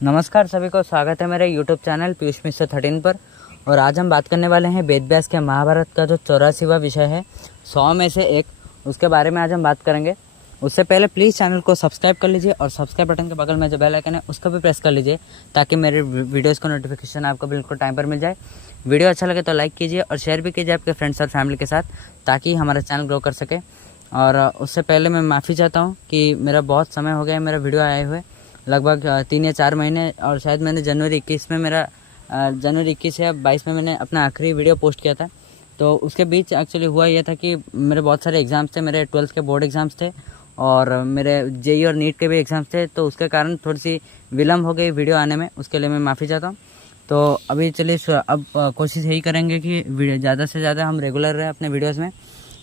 नमस्कार सभी को, स्वागत है मेरे YouTube चैनल पीयूष मिश्र 13 पर। और आज हम बात करने वाले हैं वेद व्यास के महाभारत का जो 84वां विषय है 100 में से एक, उसके बारे में आज हम बात करेंगे। उससे पहले प्लीज़ चैनल को सब्सक्राइब कर लीजिए और सब्सक्राइब बटन के बगल में जो बेल आइकन है उसको भी प्रेस कर लीजिए ताकि मेरे वीडियोज़ का नोटिफिकेशन आपको बिल्कुल टाइम पर मिल जाए। वीडियो अच्छा लगे तो लाइक कीजिए और शेयर भी कीजिए आपके फ्रेंड्स और फैमिली के साथ ताकि हमारा चैनल ग्रो कर सके। और उससे पहले मैं माफ़ी चाहता हूँ कि मेरा बहुत समय हो गया है मेरा वीडियो आए हुए, लगभग 3 या 4 महीने। और शायद मैंने जनवरी 21 या 22 में मैंने अपना आखिरी वीडियो पोस्ट किया था। तो उसके बीच एक्चुअली हुआ यह था कि मेरे बहुत सारे एग्ज़ाम्स थे, मेरे 12th के बोर्ड एग्ज़ाम्स थे और मेरे जेई और नीट के भी एग्ज़ाम्स थे। तो उसके कारण थोड़ी सी विलम्ब हो गई वीडियो आने में, उसके लिए मैं माफ़ी चाहता हूँ। तो अभी चलिए अब कोशिश यही करेंगे कि ज़्यादा से ज़्यादा हम रेगुलर रहे अपने वीडियोज़ में,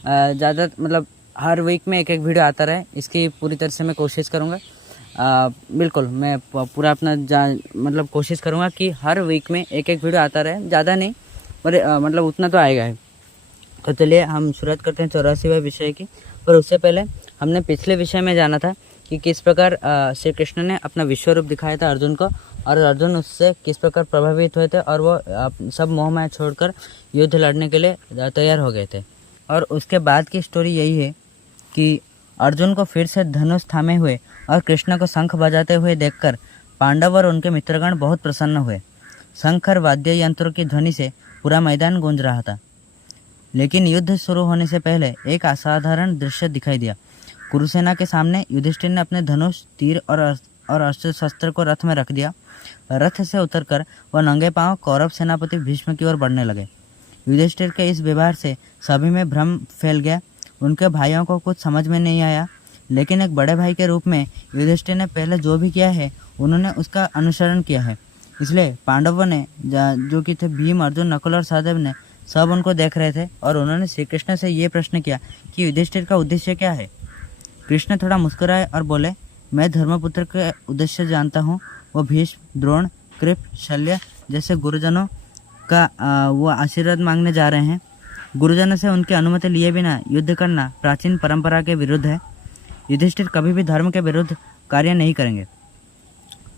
ज़्यादा मतलब हर वीक में एक वीडियो आता रहे, इसकी पूरी तरह से मैं कोशिश करूँगा। बिल्कुल मैं पूरा अपना मतलब कोशिश करूँगा कि हर वीक में एक वीडियो आता रहे, ज़्यादा नहीं पर मतलब उतना तो आएगा है। तो चलिए हम शुरुआत करते हैं 84वें विषय की। पर उससे पहले हमने पिछले विषय में जाना था कि किस प्रकार श्री कृष्ण ने अपना विश्व रूप दिखाया था अर्जुन को और अर्जुन उससे किस प्रकार प्रभावित हुए थे और वो सब मोह माया छोड़कर युद्ध लड़ने के लिए तैयार हो गए थे। और उसके बाद की स्टोरी यही है कि अर्जुन को फिर से धनुष थामे हुए और कृष्ण को शंख बजाते हुए देखकर पांडव और उनके मित्रगण बहुत प्रसन्न हुए। शंख और वाद्य यंत्रों की ध्वनि से पूरा मैदान गूंज रहा था। लेकिन युद्ध शुरू होने से पहले एक असाधारण दृश्य दिखाई दिया। कुरुसेना के सामने युधिष्ठिर ने अपने धनुष, तीर और अस्त्र शस्त्र को रथ में रख दिया। रथ से उतरकर वह नंगे पांव कौरव सेनापति भीष्म की ओर बढ़ने लगे। युधिष्ठिर के इस व्यवहार से सभी में भ्रम फैल गया। उनके भाइयों को कुछ समझ में नहीं आया, लेकिन एक बड़े भाई के रूप में युधिष्ठिर ने पहले जो भी किया है उन्होंने उसका अनुसरण किया है। इसलिए पांडवों ने जो कि थे भीम, अर्जुन, नकुल और सहदेव ने सब उनको देख रहे थे और उन्होंने श्री कृष्ण से ये प्रश्न किया कि युधिष्ठिर का उद्देश्य क्या है। कृष्ण थोड़ा मुस्कुराए और बोले, मैं धर्मपुत्र के उद्देश्य जानता हूँ। वो भीष्म, द्रोण, कृप, शल्य जैसे गुरुजनों का वो आशीर्वाद मांगने जा रहे हैं। गुरुजनों से उनकी अनुमति लिए बिना युद्ध करना प्राचीन परंपरा के विरुद्ध है। युधिष्ठिर कभी भी धर्म के विरुद्ध कार्य नहीं करेंगे।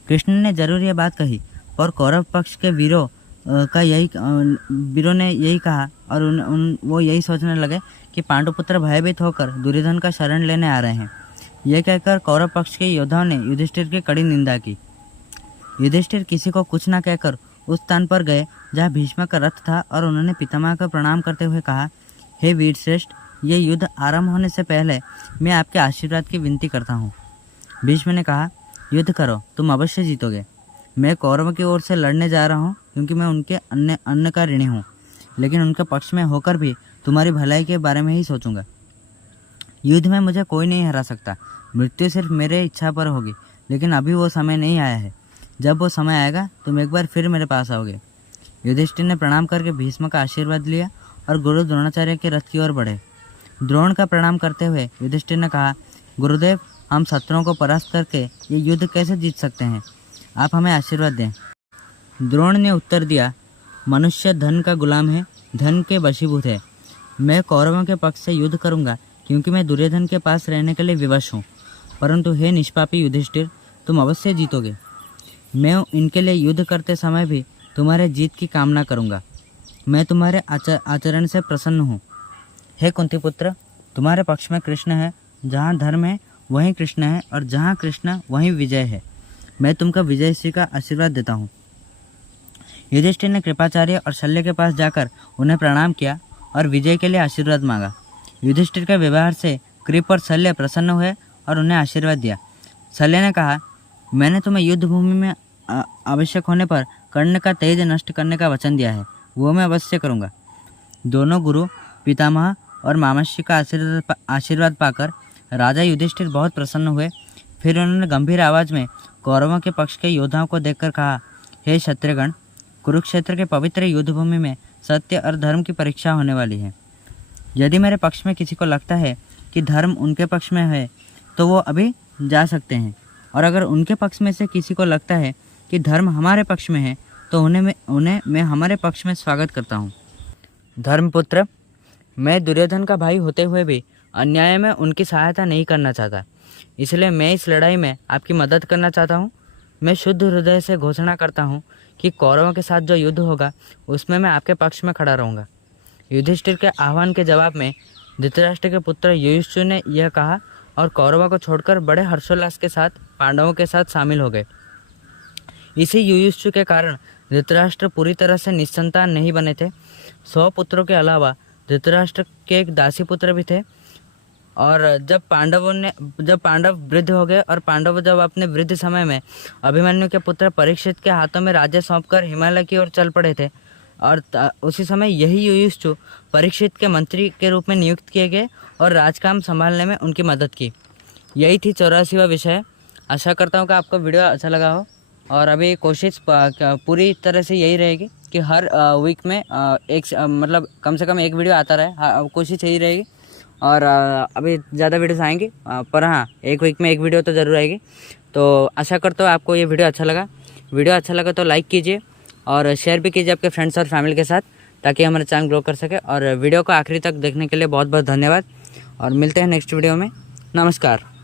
कृष्ण ने जरूर यह बात कही और कौरव पक्ष के वीरों ने यही कहा और वो यही सोचने लगे कि पांडुपुत्र भयभीत होकर दुर्योधन का शरण लेने आ रहे हैं। यह कहकर कौरव पक्ष के योद्धाओं ने युधिष्ठिर की कड़ी निंदा की। युधिष्ठिर किसी को कुछ न कहकर उस स्थान पर गए जहाँ भीष्म का रथ था और उन्होंने पितामह का प्रणाम करते हुए कहा, हे वीर श्रेष्ठ, ये युद्ध आरंभ होने से पहले मैं आपके आशीर्वाद की विनती करता हूँ। भीष्म ने कहा, युद्ध करो, तुम अवश्य जीतोगे। मैं कौरव की ओर से लड़ने जा रहा हूँ क्योंकि मैं उनके अन्न का ऋणी हूँ, लेकिन उनके पक्ष में होकर भी तुम्हारी भलाई के बारे में ही सोचूंगा। युद्ध में मुझे कोई नहीं हरा सकता, मृत्यु सिर्फ मेरे इच्छा पर होगी, लेकिन अभी वो समय नहीं आया है। जब वो समय आएगा तुम एक बार फिर मेरे पास आओगे। युधिष्ठिर ने प्रणाम करके भीष्म का आशीर्वाद लिया और गुरु द्रोणाचार्य के रथ की ओर बढ़े। द्रोण का प्रणाम करते हुए युधिष्ठिर ने कहा, गुरुदेव, हम शत्रुओं को परास्त करके ये युद्ध कैसे जीत सकते हैं? आप हमें आशीर्वाद दें। द्रोण ने उत्तर दिया, मनुष्य धन का गुलाम है, धन के वशीभूत है। मैं कौरवों के पक्ष से युद्ध करूंगा क्योंकि मैं दुर्योधन के पास रहने के लिए विवश हूँ। परंतु हे निष्पापी युधिष्ठिर, तुम अवश्य जीतोगे। मैं इनके लिए युद्ध करते समय भी तुम्हारे जीत की कामना करूंगा। मैं तुम्हारे आचरण से प्रसन्न हूँ। हे कुंती पुत्र, तुम्हारे पक्ष में कृष्ण है। जहाँ धर्म है वहीं कृष्ण है और जहाँ कृष्ण वहीं विजय है। मैं तुमको विजयश्री का आशीर्वाद देता हूँ। युधिष्ठिर ने कृपाचार्य और शल्य के पास जाकर उन्हें प्रणाम किया और विजय के लिए आशीर्वाद मांगा। युधिष्ठिर के व्यवहार से कृप और शल्य प्रसन्न हुए और उन्हें आशीर्वाद दिया। शल्य ने कहा, मैंने तुम्हें युद्ध भूमि में आवश्यक होने पर कर्ण का तेज नष्ट करने का वचन दिया है, वो मैं अवश्य करूँगा। दोनों गुरु, पितामह और मामश्री का आशीर्वाद पाकर राजा युधिष्ठिर बहुत प्रसन्न हुए। फिर उन्होंने गंभीर आवाज़ में कौरवों के पक्ष के योद्धाओं को देखकर कहा, हे क्षत्रियगण, कुरुक्षेत्र के पवित्र युद्धभूमि में सत्य और धर्म की परीक्षा होने वाली है। यदि मेरे पक्ष में किसी को लगता है कि धर्म उनके पक्ष में है तो वो अभी जा सकते हैं, और अगर उनके पक्ष में से किसी को लगता है कि धर्म हमारे पक्ष में है तो उन्हें मैं हमारे पक्ष में स्वागत करता हूँ। धर्मपुत्र, मैं दुर्योधन का भाई होते हुए भी अन्याय में उनकी सहायता नहीं करना चाहता, इसलिए मैं इस लड़ाई में आपकी मदद करना चाहता हूँ। मैं शुद्ध हृदय से घोषणा करता हूँ कि कौरवों के साथ जो युद्ध होगा उसमें मैं आपके पक्ष में खड़ा रहूँगा। युधिष्ठिर के आह्वान के जवाब में धृतराष्ट्र के पुत्र युयुत्सु ने यह कहा और कौरवों को छोड़कर बड़े हर्षोल्लास के साथ पांडवों के साथ शामिल हो गए। इसी युयुत्सु के कारण धृतराष्ट्र पूरी तरह से निस्संतान नहीं बने थे। 100 पुत्रों के अलावा धृतराष्ट्र के एक दासी पुत्र भी थे। और जब पांडव वृद्ध हो गए और पांडव जब अपने वृद्ध समय में अभिमन्यु के पुत्र परीक्षित के हाथों में राज्य सौंपकर हिमालय की ओर चल पड़े थे, और उसी समय यही युयुत्सु परीक्षित के मंत्री के रूप में नियुक्त किए गए और राजकाम संभालने में उनकी मदद की। यही थी 84वां विषय। आशा करता हूँ कि आपको वीडियो अच्छा लगा हो, और अभी कोशिश पूरी तरह से यही रहेगी कि हर वीक में मतलब कम से कम एक वीडियो आता रहे। कोशिश यही रहेगी। और अभी ज़्यादा वीडियोस आएंगी, पर हाँ, एक वीक में एक वीडियो तो ज़रूर आएगी। तो आशा करता हूँ आपको ये वीडियो अच्छा लगा। वीडियो अच्छा लगा तो लाइक कीजिए और शेयर भी कीजिए आपके फ्रेंड्स और फैमिली के साथ, ताकि हमारा चैनल ग्रो कर सके। और वीडियो को आखिरी तक देखने के लिए बहुत बहुत धन्यवाद, और मिलते हैं नेक्स्ट वीडियो में। नमस्कार।